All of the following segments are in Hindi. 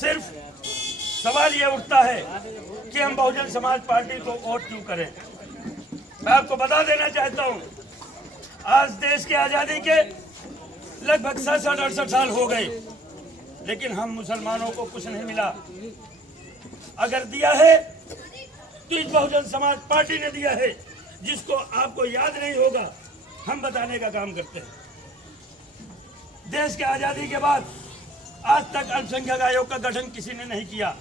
सिर्फ सवाल ये उठता है कि हम बहुजन समाज पार्टी को वोट क्यों करें। मैं आपको बता देना चाहता हूँ, आज देश की आज़ादी के लगभग 67-68 साल हो गए, लेकिन हम मुसलमानों को कुछ नहीं मिला। अगर दिया है तो इस बहुजन समाज पार्टी ने दिया है, जिसको आपको याद नहीं होगा, हम बताने का काम करते हैं। देश की आज़ादी के बाद आज तक अल्पसंख्यक आयोग का गठन किसी ने नहीं किया।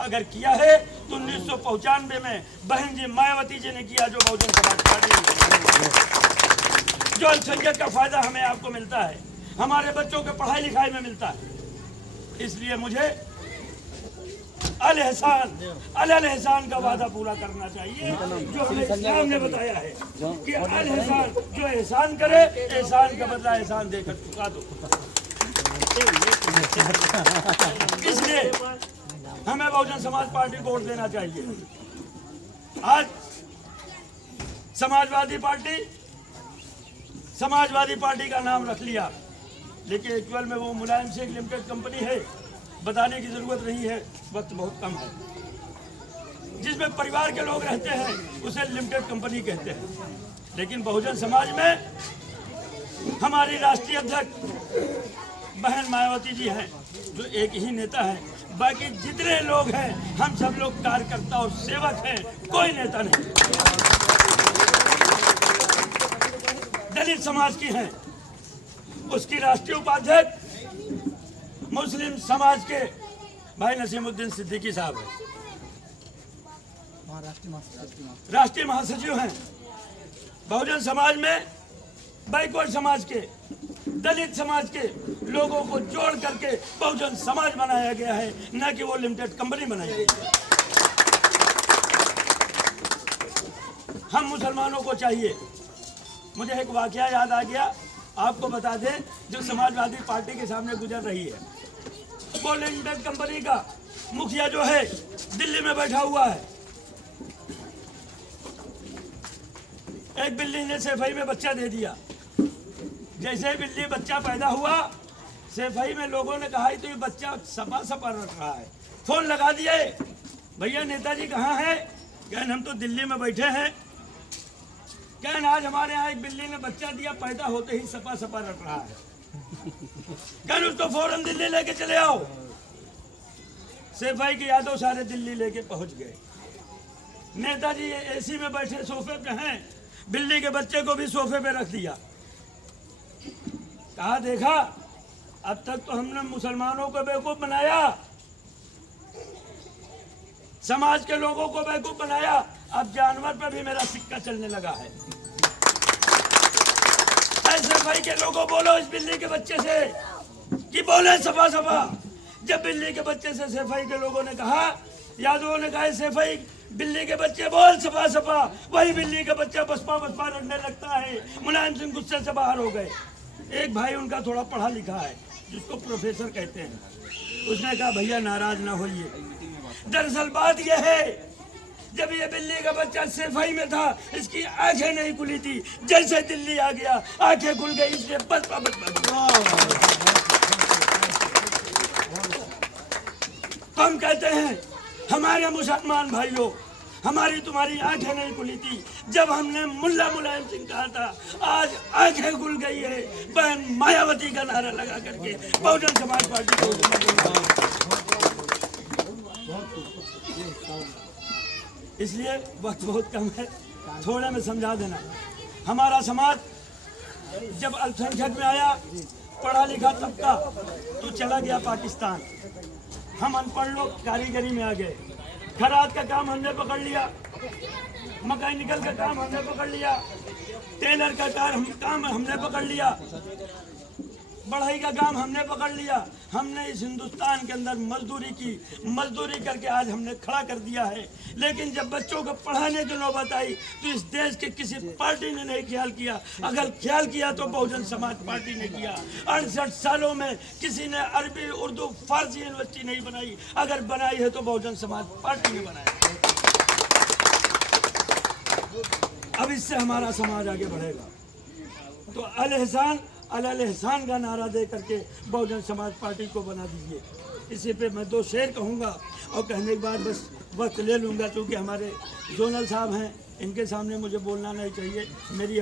अगर किया है तो 1995 में बहन जी मायावती जी ने किया, जो बहुजन समाज पार्टी ने। जो अल्पसंख्यक का फायदा हमें आपको मिलता है, हमारे बच्चों के पढ़ाई लिखाई में मिलता है। इसलिए मुझे अल एहसान का वादा पूरा करना चाहिए, जो हमें इस्लाम ने बताया है कि अल एहसान, जो एहसान करे एहसान का बदला एहसान देकर चुका दो। इसलिए हमें बहुजन समाज पार्टी को वोट देना चाहिए। आज समाजवादी पार्टी का नाम रख लिया, लेकिन एक्चुअल में वो मुलायम सिंह लिमिटेड कंपनी है। बताने की जरूरत नहीं है, वक्त बहुत कम है। जिसमें परिवार के लोग रहते हैं उसे लिमिटेड कंपनी कहते हैं। लेकिन बहुजन समाज में हमारी राष्ट्रीय अध्यक्ष बहन मायावती जी हैं, जो एक ही नेता है। बाकी जितने लोग हैं हम सब लोग कार्यकर्ता और सेवक हैं, कोई नेता नहीं। दलित समाज की हैं, उसकी राष्ट्रीय उपाध्यक्ष मुस्लिम समाज के भाई नसीमुद्दीन सिद्दीकी साहब हैं, राष्ट्रीय महासचिव हैं। बहुजन समाज में बैकवर्ड समाज के, दलित समाज के लोगों को जोड़ करके बहुजन समाज बनाया गया है, न कि वो लिमिटेड कंपनी बनाई गई है। हम मुसलमानों को चाहिए। मुझे एक वाकया याद आ गया, आपको बता दें, जो समाजवादी पार्टी के सामने गुजर रही है। वो लिमिटेड कंपनी का मुखिया जो है दिल्ली में बैठा हुआ है। एक बिल्ली ने सेफई में बच्चा दे दिया। जैसे ही बिल्ली बच्चा पैदा हुआ, सेफई में लोगों ने कहा तो ये बच्चा सपा सपा रख रहा है। फोन लगा दिए, भैया नेताजी कहाँ हैं? कहन हम तो दिल्ली में बैठे हैं। कहन आज हमारे यहाँ एक बिल्ली ने बच्चा दिया, पैदा होते ही सपा सपा रख रहा है। कहन उसको फौरन दिल्ली लेके चले आओ। सेफई के यादव सारे दिल्ली लेके पहुंच गए। नेताजी एसी में बैठे सोफे पे हैं, बिल्ली के बच्चे को भी सोफे पे रख दिया। कहा देखा, अब तक तो हमने मुसलमानों को बेवकूफ बनाया, समाज के लोगों को बेवकूफ बनाया, अब जानवर पे भी मेरा सिक्का चलने लगा है। ऐसे भाई के लोगों बोलो इस बिल्ली के बच्चे से कि बोले सफा सफा। जब बिल्ली के बच्चे से सेफई के लोगों ने कहा, यादवों ने कहा सेफई बिल्ली के बच्चे बोल सफा सफा, वही बिल्ली का बच्चा बसपा बसपा रटने लगता है। मुलायम सिंह गुस्से से बाहर हो गए। एक भाई उनका थोड़ा पढ़ा लिखा है, जिसको प्रोफेसर कहते हैं, उसने कहा भैया नाराज ना होइए, दरअसल बात यह है, जब ये बिल्ली का बच्चा सेफई में था, इसकी आंखें नहीं खुली थी। जैसे दिल्ली आ गया आंखें खुल गई, इसलिए बसपा बसपा। हम कहते हैं हमारे मुसलमान भाइयों, हमारी तुम्हारी आंखें नहीं खुली थी जब हमने मुल्ला मुलायम सिंह कहा था, आज आंखें खुल गई है बहन मायावती का नारा लगा करके बहुजन समाज पार्टी को। इसलिए वक्त बहुत कम है, थोड़े में समझा देना। हमारा समाज जब अल्पसंख्यक में आया, पढ़ा लिखा तबका, तो चला गया पाकिस्तान। हम अनपढ़ लोग कारीगरी में आ गए। खराद का काम हमने पकड़ लिया, मैकेनिकल का काम हमने पकड़ लिया, टेलर का काम हमने पकड़ लिया, बढ़ई का काम हमने पकड़ लिया। हमने इस हिंदुस्तान के अंदर मजदूरी करके आज हमने खड़ा कर दिया है। लेकिन जब बच्चों को पढ़ाने की नौबत आई तो इस देश के किसी पार्टी ने नहीं ख्याल किया। अगर ख्याल किया तो बहुजन समाज पार्टी ने किया। 68 सालों में किसी ने अरबी, उर्दू, फारसी यूनिवर्सिटी नहीं बनाई। अगर बनाई है तो बहुजन समाज पार्टी ने बनाई। अब इससे हमारा समाज आगे बढ़ेगा। तो अल एहसान का नारा दे करके बहुजन समाज पार्टी को बना दीजिए। इसी पे मैं 2 शेर कहूँगा और कहने के बाद बस वक्त ले लूँगा, क्योंकि हमारे जोनल साहब हैं, इनके सामने मुझे बोलना नहीं चाहिए। मेरी